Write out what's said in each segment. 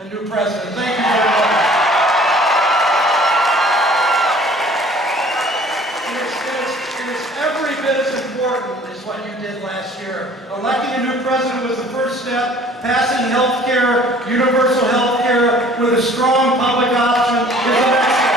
a new president. Thank you very much. It is every bit as important as what you did last year. Electing a new president was the first step. Passing health care, universal health care, with a strong public option is the next step.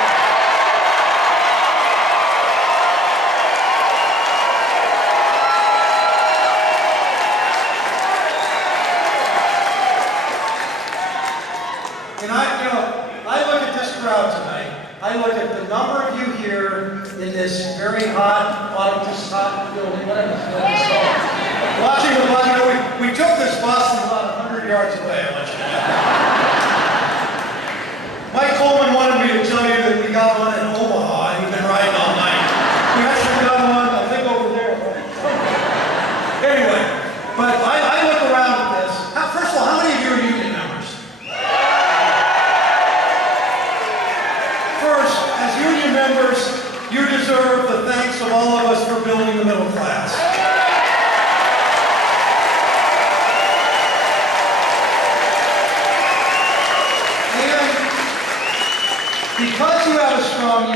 And I look at this crowd tonight. I look at the number of you here in this very hot, building, whatever it's called. Watching the bus, we took this bus from about 100 yards away, I want you to know. Mike Coleman wanted me to tell you that we got one in Omaha, and we've been riding all night. We actually got one, I think, over there. Anyway, but I look around at this. First of all, how many of you are union members? First, as union members, you deserve the thanks of all of us for building the middle class. And because you have a strong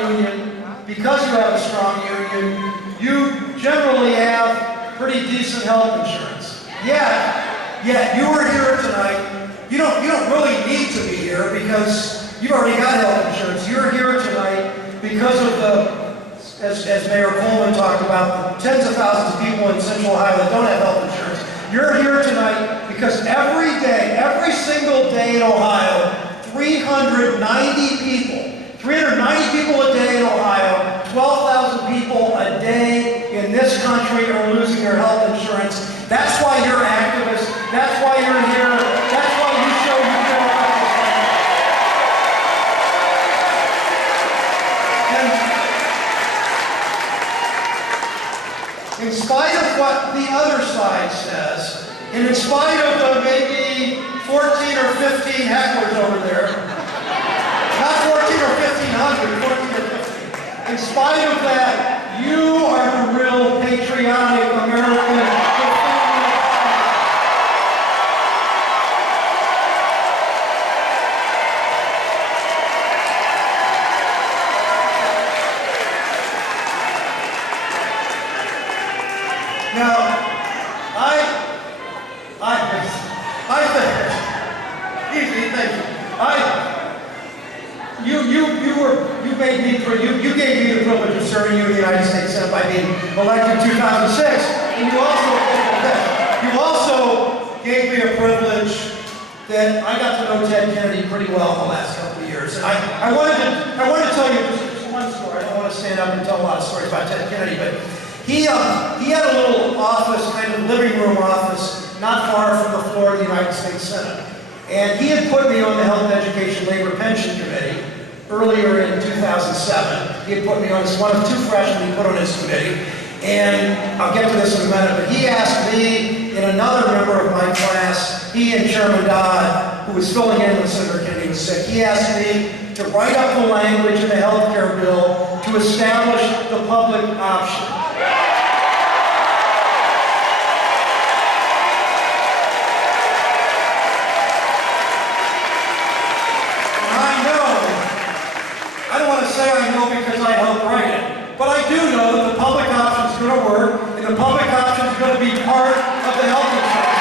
union, you generally have pretty decent health insurance. Yet you are here tonight. You don't really need to be here because you've already got health insurance. You're here tonight because of as Mayor Coleman talked about, the tens of thousands of people in Central Ohio that don't have health insurance. You're here tonight because every day, every single day in Ohio, 390 people a day in Ohio, 12,000 people a day in this country are losing their health insurance. That's why you're activists. That's why you're here. That's why you show you care about this country. And in spite of what the other side says, and in spite of the maybe 14 or 15 hecklers over there, not 14 or 1,500, 14 or 15. In spite of that, you are the real patriotic American. Now, I think, easy, thank you. You gave me the privilege of serving you in the United States Senate by being elected in 2006, and you also gave me a privilege that I got to know Ted Kennedy pretty well in the last couple of years. And I wanted to tell you just one story. I don't want to stand up and tell a lot of stories about Ted Kennedy, but he had a little office, kind of living room office, not far from the floor of the United States Senate. And he had put me on the Health, Education, Labor, Pension Committee earlier in 2007. He had put me on as one of two freshmen he put on his committee. And I'll get to this in a minute, but he asked me and another member of my class, he and Chairman Dodd, who was filling in when Senator Kennedy was sick, he asked me to write up the language in the health care bill to establish the public option. I know because I helped write it. But I do know that the public option is going to work, and the public option is going to be part of the health insurance.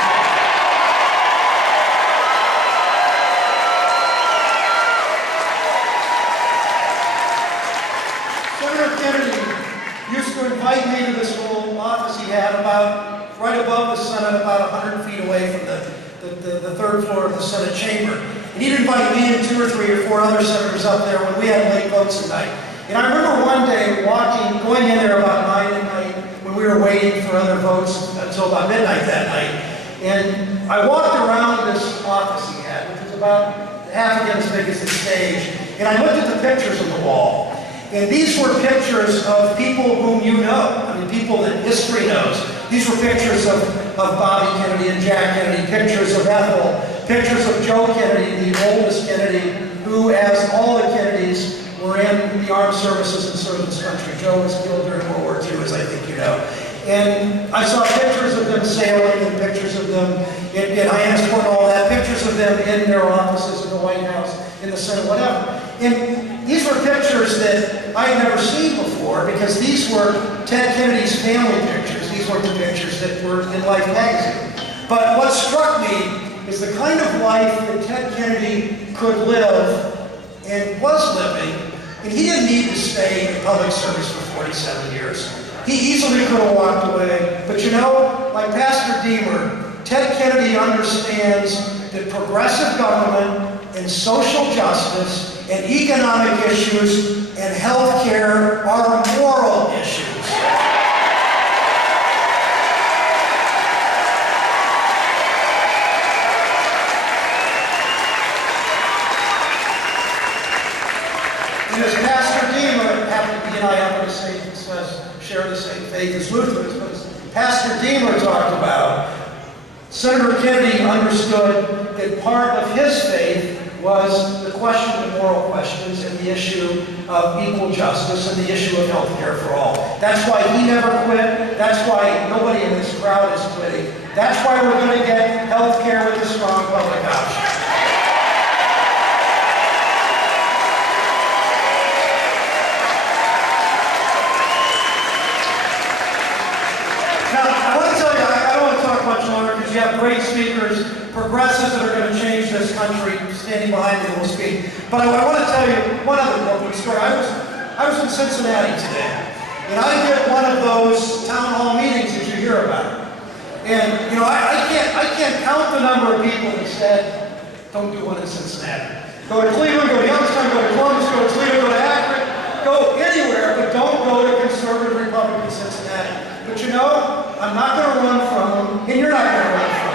Senator Kennedy used to invite me to this little office he had about right above the Senate, about 100 feet away from the third floor of the Senate chamber. And he'd invite me and 2 or 3 or 4 other senators up there when we had late votes at night. And I remember one day going in there about 9 at night when we were waiting for other votes until about midnight that night. And I walked around this office he had, which was about half again as big as the stage. And I looked at the pictures on the wall. And these were pictures of people whom you know. I mean, people that history knows. These were pictures of Bobby Kennedy and Jack Kennedy, pictures of Ethel, pictures of Joe Kennedy, the oldest Kennedy, who, as all the Kennedys, were in the armed services and served this country. Joe was killed during World War II, as I think you know. And I saw pictures of them sailing and pictures of them in Hyannisport and all that, pictures pictures of them in their offices in the White House, in the Senate, whatever. And these were pictures that I had never seen before, because these were Ted Kennedy's family pictures. These weren't the pictures that were in Life magazine. But what struck me is the kind of life that Ted Kennedy could live and was living. And he didn't need to stay in public service for 47 years. He easily could have walked away. But you know, like Pastor Deemer, Ted Kennedy understands that progressive government and social justice and economic issues and health care are moral issues. And as Pastor Deemer happened to be, and I happen to say, share the same faith as Lutherans, but as Pastor Deemer talked about, Senator Kennedy understood that part of his faith was the question of moral questions and the issue of equal justice and the issue of health care for all. That's why he never quit. That's why nobody in this crowd is quitting. That's why we're going to get health care with a strong public option. You have great speakers, progressives that are going to change this country, standing behind me and will speak. But I want to tell you one other quick story. I was in Cincinnati today, and I did one of those town hall meetings that you hear about. And you know, I can't count the number of people that said, "Don't do one in Cincinnati. Go to Cleveland, go to Youngstown, go to Columbus, go to Toledo, go to Akron, go anywhere, but don't go to conservative Republican Cincinnati." But you know, I'm not going to run from them, and you're not going to run from them.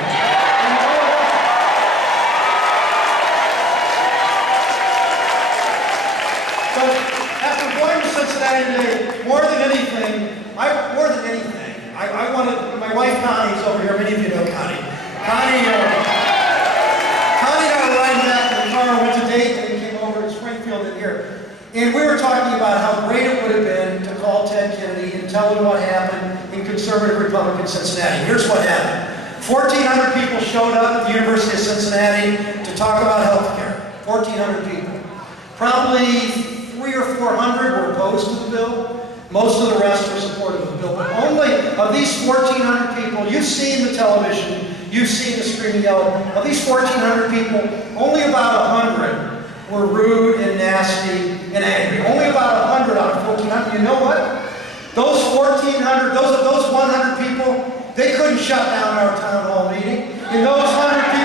But after going to Cincinnati today, more than anything, I wanted, my wife Connie's over here, many of you know Connie. Connie and I were riding back in the car, went to Dayton, and came over to Springfield and here. And we were talking about how great it would have been to call Ted Kennedy and tell him what happened in conservative Republican Cincinnati. Here's what happened. 1,400 people showed up at the University of Cincinnati to talk about health care. 1,400 people. Probably 300 or 400 were opposed to the bill. Most of the rest were supportive of the bill. But only of these 1,400 people, you've seen the television, you've seen the screaming, yelling. Of these 1,400 people, only about 100 were rude and nasty and angry. Only about 100 out of 1,400. You know what? Those 1,400, those 100 people, they couldn't shut down our town hall meeting. And those 100 people